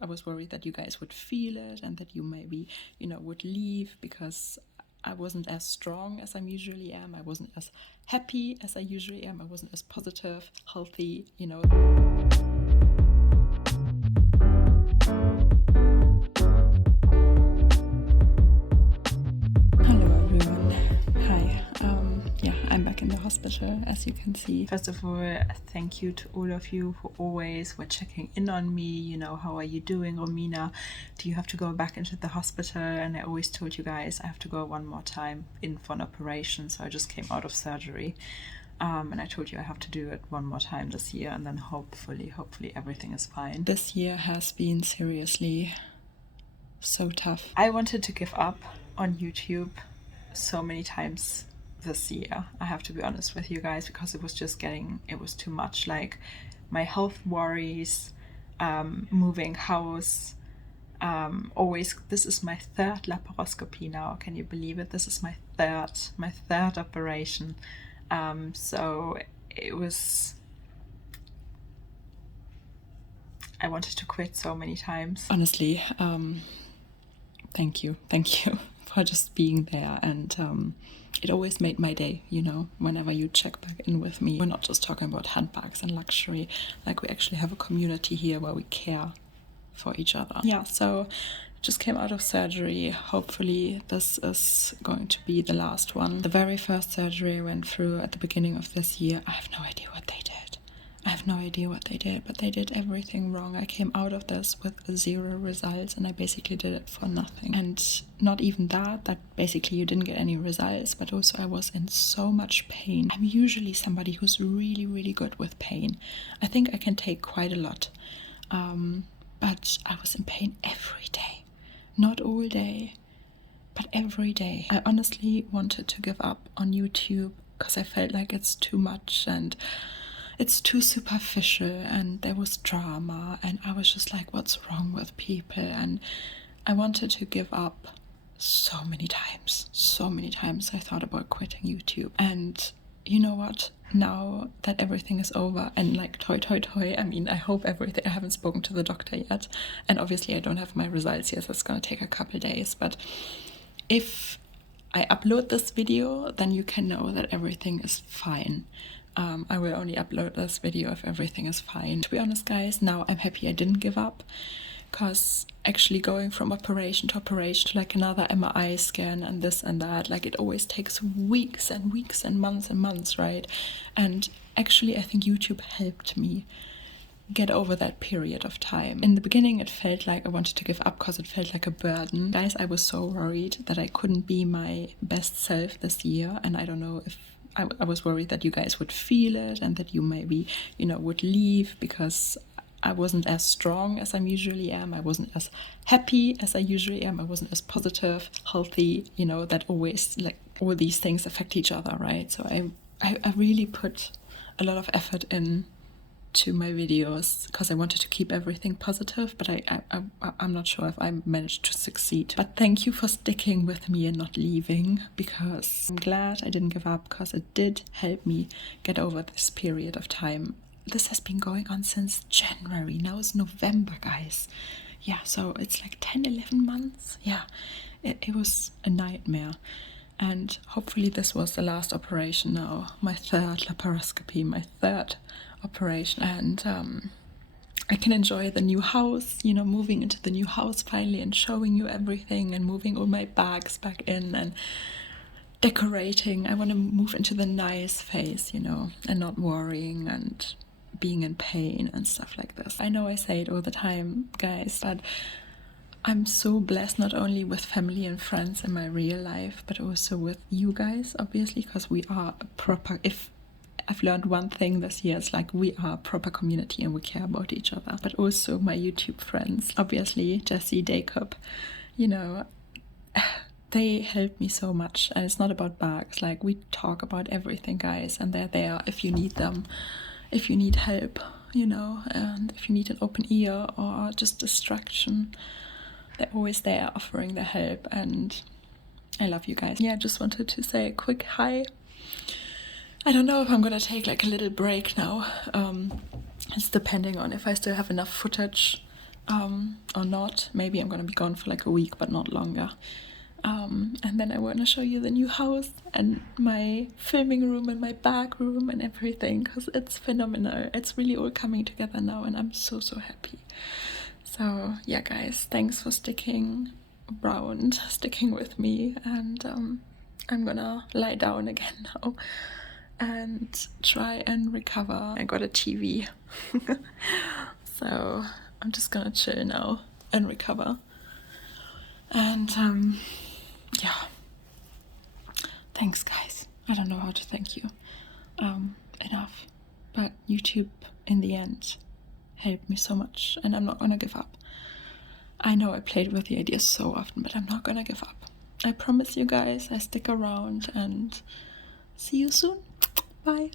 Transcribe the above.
I was worried that you guys would feel it and that you maybe, would leave because I wasn't as strong as I usually am. I wasn't as happy as I usually am. I wasn't as positive, healthy, Hello everyone. Hi. I'm back in the hospital, as you can see. First of all, thank you to all of you who always were checking in on me. How are you doing, Romina? Do you have to go back into the hospital? And I always told you guys I have to go one more time in for an operation. So I just came out of surgery. And I told you I have to do it one more time this year, and then hopefully everything is fine. This year has been seriously so tough. I wanted to give up on YouTube so many times this year, I have to be honest with you guys, because it was too much. Like my health worries, moving house, this is my third laparoscopy now. Can you believe it? This is my third operation. So it was, I wanted to quit so many times. Honestly, thank you for just being there, and it always made my day, whenever you check back in with me. We're not just talking about handbags and luxury, like we actually have a community here where we care for each other. Yeah, so just came out of surgery. Hopefully this is going to be the last one. The very first surgery I went through at the beginning of this year, I have no idea what they did. But they did everything wrong. I came out of this with 0 results, and I basically did it for nothing. And not even that basically you didn't get any results, but also I was in so much pain. I'm usually somebody who's really, really good with pain. I think I can take quite a lot. But I was in pain every day. Not all day, but every day. I honestly wanted to give up on YouTube because I felt like it's too much and it's too superficial, and there was drama, and I was just like, what's wrong with people? And I wanted to give up so many times I thought about quitting YouTube. And you know what? Now that everything is over, and like toy, I mean, I hope everything, I haven't spoken to the doctor yet, and obviously I don't have my results yet, so it's gonna take a couple days, but if I upload this video, then you can know that everything is fine. I will only upload this video if everything is fine. To be honest, guys, now I'm happy I didn't give up, because actually going from operation to like another MRI scan and this and that, like it always takes weeks and months, right? And actually I think YouTube helped me get over that period of time. In the beginning it felt like I wanted to give up because it felt like a burden. Guys, I was so worried that I couldn't be my best self this year, and I don't know if I was worried that you guys would feel it and that you maybe, would leave because I wasn't as strong as I usually am. I wasn't as happy as I usually am. I wasn't as positive, healthy, that always, like, all these things affect each other, right? So I really put a lot of effort in to my videos because I wanted to keep everything positive, but I'm not sure if I managed to succeed. But thank you for sticking with me and not leaving, because I'm glad I didn't give up, because it did help me get over this period of time. This has been going on since January. Now it's November, guys. Yeah, so it's like 10-11 months. Yeah, it was a nightmare. And hopefully this was the last operation now. My third laparoscopy, my third operation. And I can enjoy the new house, moving into the new house finally and showing you everything and moving all my bags back in and decorating. I want to move into the nice phase, and not worrying and being in pain and stuff like this. I know I say it all the time, guys, but I'm so blessed not only with family and friends in my real life, but also with you guys, obviously, because we are a proper, if I've learned one thing this year, it's like we are a proper community and we care about each other. But also my YouTube friends, obviously, Jessie, Jacob, they help me so much. And it's not about bags, like we talk about everything, guys, and they're there if you need them, if you need help, and if you need an open ear or just distraction. They're always there offering their help, and I love you guys. Yeah, I just wanted to say a quick hi. I don't know if I'm gonna take like a little break now. It's depending on if I still have enough footage or not. Maybe I'm gonna be gone for like a week, but not longer. And then I want to show you the new house and my filming room and my back room and everything, because it's phenomenal. It's really all coming together now, and I'm so happy. So yeah, guys, thanks for sticking around, sticking with me, and I'm gonna lie down again now and try and recover. I got a TV, so I'm just gonna chill now and recover. And yeah, thanks, guys. I don't know how to thank you enough, but YouTube in the end helped me so much, and I'm not gonna give up. I know I played with the idea so often, but I'm not gonna give up. I promise you guys I stick around, and see you soon. Bye.